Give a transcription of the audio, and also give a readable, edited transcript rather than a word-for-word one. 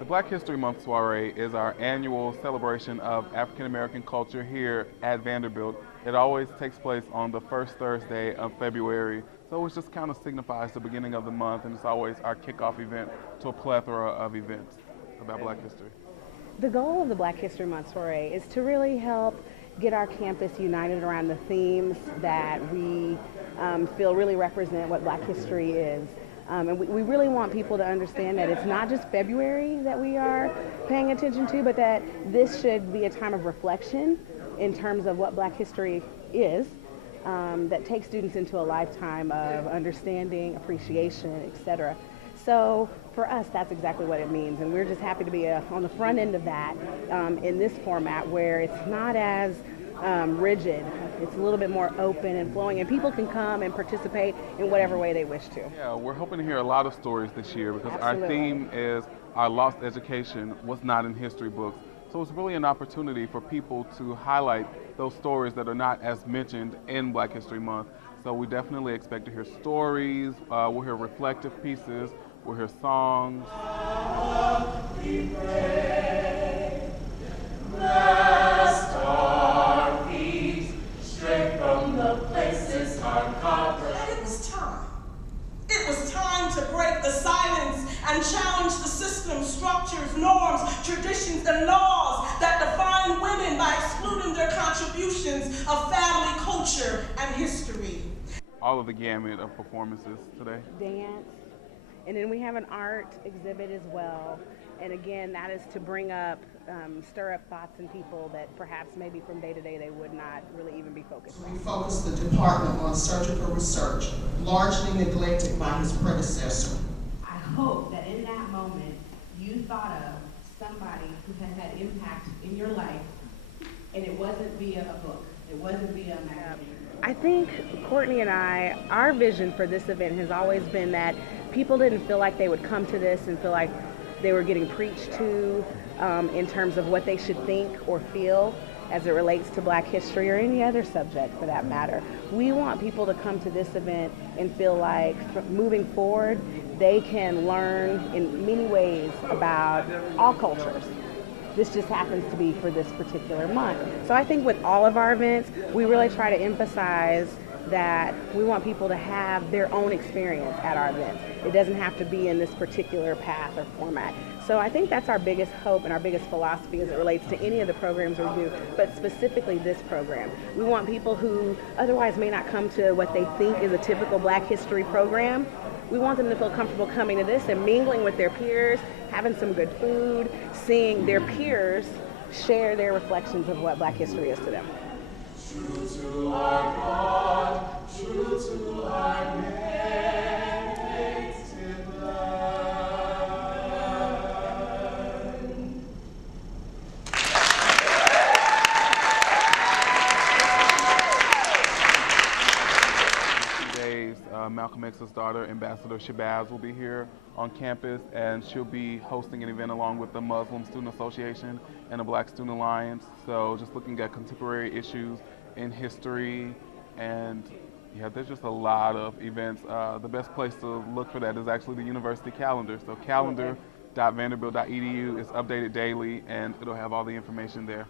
The Black History Month Soiree is our annual celebration of African American culture here at Vanderbilt. It always takes place on the first Thursday of February, so it just kind of signifies the beginning of the month, and it's always our kickoff event to a plethora of events about Black history. The goal of the Black History Month Soiree is to really help get our campus united around the themes that we feel really represent what Black history is. And we really want people to understand that it's not just February that we are paying attention to, but that this should be a time of reflection in terms of what Black history is, that takes students into a lifetime of understanding, appreciation, etc. So for us, that's exactly what it means, and we're just happy to be on the front end of that in this format where it's not as rigid. It's a little bit more open and flowing, and people can come and participate in whatever way they wish to. Yeah, we're hoping to hear a lot of stories this year because Absolutely. Our theme is our lost education was not in history books. So it's really an opportunity for people to highlight those stories that are not as mentioned in Black History Month. So we definitely expect to hear stories, we'll hear reflective pieces, we'll hear songs. It was time to break the silence and challenge the system, structures, norms, traditions, and laws that define women by excluding their contributions of family, culture, and history. All of the gamut of performances today. Dance, and then we have an art exhibit as well. And again, that is to bring up, stir up thoughts in people that perhaps maybe from day to day they would not really even be focused on. We focused the department on surgical research, largely neglected by his predecessor. I hope that in that moment you thought of somebody who has had impact in your life, and it wasn't via a book, it wasn't via a magazine. I think Courtney and I, our vision for this event has always been that people didn't feel like they would come to this and feel like they were getting preached to in terms of what they should think or feel as it relates to Black history or any other subject for that matter. We want people to come to this event and feel like moving forward, they can learn in many ways about all cultures. This just happens to be for this particular month. So I think with all of our events, we really try to emphasize that we want people to have their own experience at our events. It doesn't have to be in this particular path or format. So I think that's our biggest hope and our biggest philosophy as it relates to any of the programs we do, but specifically this program. We want people who otherwise may not come to what they think is a typical Black history program. We want them to feel comfortable coming to this and mingling with their peers, having some good food, seeing their peers share their reflections of what Black history is to them. True to our God, true to our native land. Days, Malcolm X's daughter, Ambassador Shabazz, will be here on campus, and she'll be hosting an event along with the Muslim Student Association and the Black Student Alliance. So just looking at contemporary issues in history, and yeah, there's just a lot of events. The best place to look for that is actually the university calendar. So calendar.vanderbilt.edu is updated daily, and it'll have all the information there.